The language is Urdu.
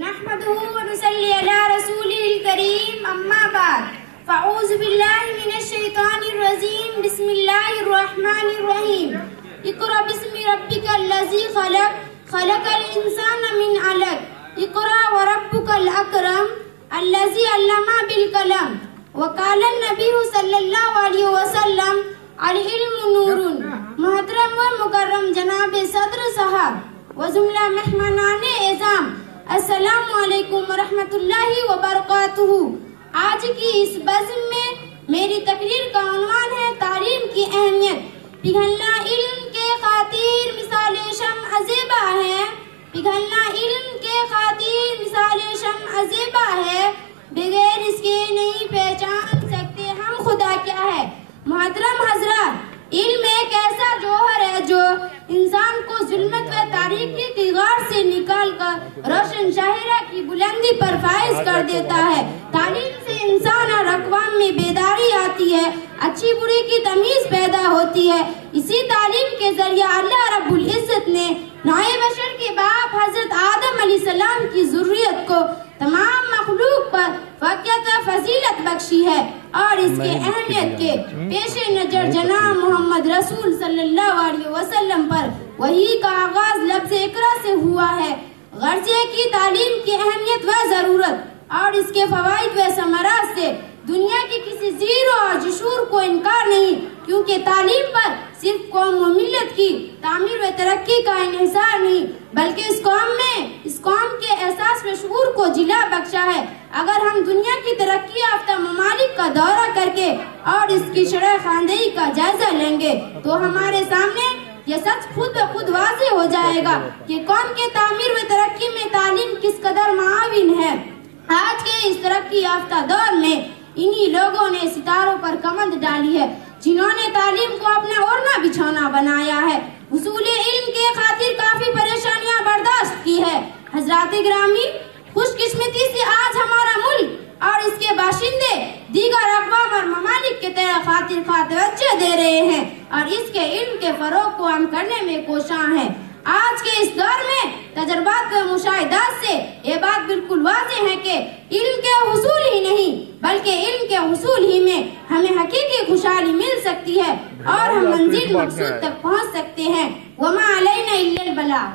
نحمده ونصلي على رسوله الكريم اما بعد فاعوذ بالله من الشيطان الرجيم بسم الله الرحمن الرحيم اقرأ باسم ربك الذي خلق خلق الانسان من علق اقرأ وربك الاكرم الذي علم بالقلم وقال النبي صلی اللہ علیہ وسلم العلم نور. محترم و مکرم جناب صدر صاحب و جملہ مہمانان اعظام، السلام علیکم ورحمۃ اللہ وبرکاتہ. آج کی اس بزم میں میری تقریر کا عنوان ہے تعلیم کی اہمیت. پگھلنا علم کے خاطر مثال شمع زیبا ہے، پگھلنا علم کے خاطر مثال شمع زیبا ہے، بغیر اس کے نہیں پہچان سکتے ہم خدا کیا ہے. محترم حضرات، علم ایک ایسا جوہر ہے جو انسان کو ظلمت و تاریکی کی غار سے نکال کر روشن شاہرہ کی بلندی پر فائز کر دیتا ہے. تعلیم سے انسان اور اقوام میں بیداری آتی ہے، اچھی بری کی تمیز پیدا ہوتی ہے. اسی تعلیم کے ذریعہ اللہ رب العزت نے نوع بشر کے باپ حضرت آدم علیہ السلام کی ذریت کو تمام مخلوق پر فقیت و فضیلت بخشی ہے، اور اس کے اہمیت کے پیش نظر جناب محمد رسول صلی اللہ علیہ وسلم پر وحی کا آغاز لفظ اقرا سے ہوا ہے. غرضے کی تعلیم کی اہمیت و ضرورت اور اس کے فوائد و ثمرات سے دنیا کی کسی زیرو اور جشور کو انکار نہیں، کیونکہ تعلیم پر صرف قوم و ملت کی تعمیر و ترقی کا انحصار نہیں بلکہ اس قوم کے احساس و شعور کو جلا بخشا ہے. اگر ہم دنیا کی ترقی یافتہ ممالک کا دورہ کر کے اور اس کی شرح خواندگی کا جائزہ لیں گے تو ہمارے سامنے یہ سچ خود بخود واضح ہو جائے گا کہ قوم کے تعمیر و ترقی میں تعلیم کس قدر معاون ہے. آج کے اس ترقی یافتہ دور میں انہی لوگوں نے ستاروں پر کمند ڈالی ہے جنہوں نے تعلیم کو اپنا اوڑھنا بچھونا بنایا ہے. حصول علم کے خاطر کافی پریشانیاں برداشت کی ہے. حضرات گرامی، خوش قسمتی سے آج ہمارا ملک اور اس کے باشندے دیگر اقوام اور ممالک کے خاطر توجہ دے رہے ہیں اور اس کے علم کے فروغ کو عام کرنے میں کوشاں ہیں. آج کے اس دور میں تجربات و مشاہدات سے یہ بات بالکل واضح ہے کہ علم کے حصول ہی نہیں بلکہ علم کے حصول ہی میں ہمیں حقیقی خوشحالی مل سکتی ہے اور ہم منزل مقصود تک پہنچ سکتے ہیں. وما علینا الا البلاغ.